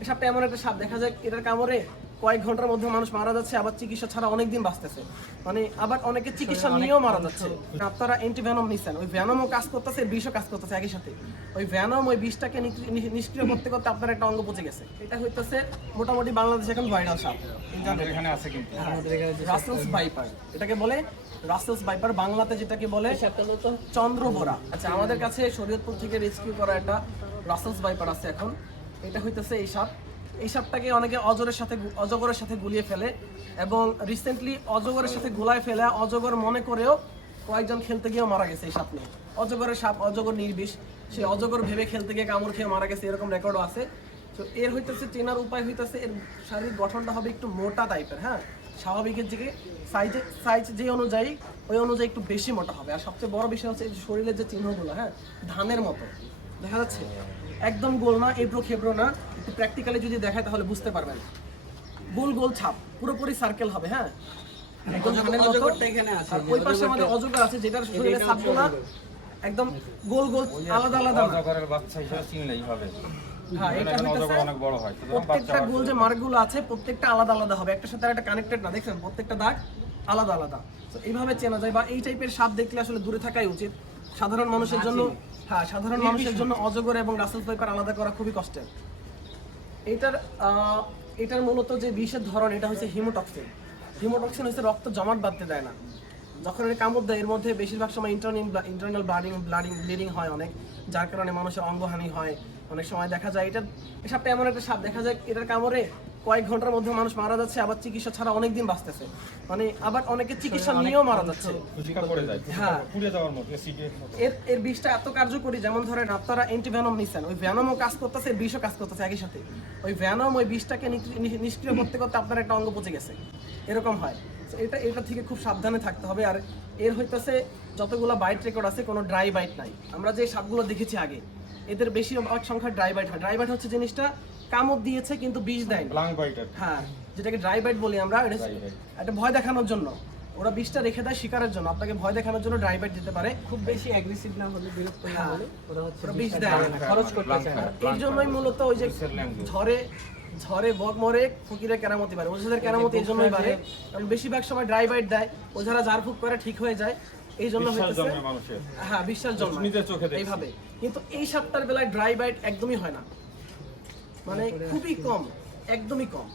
এই সাপটা এমন একটা সাপ দেখা যায় এটার কামড়ে কয়েক ঘণ্টার মধ্যে মানুষ মারা যাচ্ছে আবার চিকিৎসা ছাড়া অনেকদিন বাঁচতেছে। মানে আবার অনেকে চিকিৎসা নিয়েও মারা যাচ্ছে। আপনারা অ্যান্টিভ্যানম নিছেন ওই ভ্যানমও কাজ করতেছে বিষও কাজ করতেছে একই সাথে। ওই ভ্যানম ওই বিষটাকে নিষ্ক্রিয় করতে করতে আপনার একটা অঙ্গ পচে গেছে। এটা হইতেছে মোটামুটি বাংলাদেশে এখন ভাইরাল সাপ। আমাদের এখানে আছে কিন্তু। রাসেলস ভাইপার এটাকে বলে রাসেলস ভাইপার বাংলাতে যেটাকে বলে চন্দ্রবোরা আচ্ছা আমাদের কাছে শরীয়তপুর থেকে রেস্কিউ করা একটা রাসেলস ভাইপার আছে এখন। এটা হইতেছে এই সাপ। এই সাপটাকে অনেকে অজরের সাথে অজগরের সাথে গুলিয়ে ফেলে এবং রিসেন্টলি অজগরের সাথে গুলায় ফেলে অজগর মনে করেও কয়েকজন খেলতে গিয়েও মারা গেছে এই সাপ নিয়ে অজগরের সাপ অজগর নির্বিষ। সেই অজগর ভেবে খেলতে গিয়ে কামড় খেয়ে মারা গেছে, এরকম রেকর্ডও আছে। তো এর হইতেছে, চেনার উপায় হইতেছে, এর শারীরিক গঠনটা হবে একটু মোটা টাইপের হ্যাঁ? স্বাভাবিকের দিকে সাইজে সাইজ যে অনুযায়ী, ওই অনুযায়ী একটু বেশি মোটা হবে। আর সবচেয়ে বড় বিষয় হচ্ছে শরীরের যে চিহ্নগুলো হ্যাঁ? ধানের মতো। দেখা যাচ্ছে? একদম গোল না এবড়ো খেবড়ো না একটু প্র্যাকটিক্যালি যদি দেখায় তাহলে বুঝতে পারবেন। গোল গোল ছাপ পুরোপুরি সার্কেল হবে হ্যাঁ? একদম ধানের মতো। আর ওই পাশে আমাদের অজগর আছে যেটার শরীরে ছাপগুলো একদম গোল গোল আলাদা আলাদা অজগরের বাচ্চা হিসেবে চিনলেই হবে। হ্যাঁ এটা এখানে অনেক বড় হয় প্রত্যেকটা গোল যে মার্কগুলো আছে প্রত্যেকটা আলাদা আলাদা হবে। একটা সাথে একটা কানেক্টেড না দেখছেন? প্রত্যেকটা দাগ আলাদা আলাদা। তো এইভাবে চেনা যায় বা এই টাইপের সাপ দেখলে আসলে দূরে থাকাই উচিত। সাধারণ মানুষের জন্য হ্যাঁ সাধারণ মানুষের জন্য অজগর এবং রাসেল পাইপার আলাদা করা খুবই কষ্টের। এটার এটার মূলত যে বিষের ধরন এটা হচ্ছে হিমোটক্সিন। হিমোটক্সিন হচ্ছে রক্ত জমাট বাঁধতে দেয় না। যখন এর কামড় দেয় এর মধ্যে বেশিরভাগ সময় internal internal bleeding bleeding bleeding হয় অনেক যার কারণে মানুষের অঙ্গহানি হয়। অনেক সময় দেখা যায় এটা এই সাপটা এমন একটা সাপ দেখা যায় এটার কামড়ে কয়েক ঘণ্টার মধ্যে মানুষ মারা যাচ্ছে আবার চিকিৎসা ছাড়া অনেকদিন বাঁচতেছে। মানে আবার অনেকে চিকিৎসা নিয়েও মারা যাচ্ছে। ফুচকা পড়ে যায় হ্যাঁ। এর এর বিষটা এত কার্যকরী যেমন ধরেন আপনারা অ্যান্টিভ্যানম নিছেন ওই ভ্যানমও কাজ করতেছে এর বিষও কাজ করতেছে একই সাথে। ওই ভ্যানম ওই বিষটাকে নিষ্ক্রিয় করতে করতে আপনার একটা অঙ্গ পচে গেছে। এরকম হয়। এটা এটা থেকে খুব সাবধানে থাকতে হবে। আর এর হইতেছে যতগুলো বাইট রেকর্ড আছে কোনো ড্রাই বাইট নাই। আমরা যে সাপগুলো দেখেছি আগে এদের বেশিরভাগ সংখ্যা ড্রাই বাইট হয়। ড্রাই বাইট হচ্ছে জিনিসটা কামড় দিয়েছে কিন্তু বিষ দেয়নি। হ্যাঁ যেটাকে ড্রাই বাইট বলি আমরা এটা একটা ভয় দেখানোর জন্য। ওরা বিষটা রেখে দেয় শিকারের জন্য। আপনাকে ভয় দেখানোর জন্য ড্রাই বাইট দিতে পারে। খুব বেশি অ্যাগ্রেসিভ না হলে বিরক্ত না হ্যাঁ। হলে ওরা হচ্ছে ওরা বিষ দেয় না, খরচ করতে চায় না। এই জন্যই মূলত ওই যে। ঝড়ে ঝড়ে বক মরে ফকিরে কেরামতি পারে ওঝাদের কেরামতি এই জন্যই পারে কারণ বেশিরভাগ সময় ড্রাই বাইট দেয়। ওঝারা ঝাড় ফুক করে ঠিক হয়ে যায়। এই জন্য বিশ্বাস হইতেছে মানুষের। হ্যাঁ বিশ্বাস জন্ম নিজের চোখে দেখছি। এইভাবে। কিন্তু এই সাতটার বেলায় ড্রাই বাইট একদমই হয় না। মানে খুবই কম একদমই কম।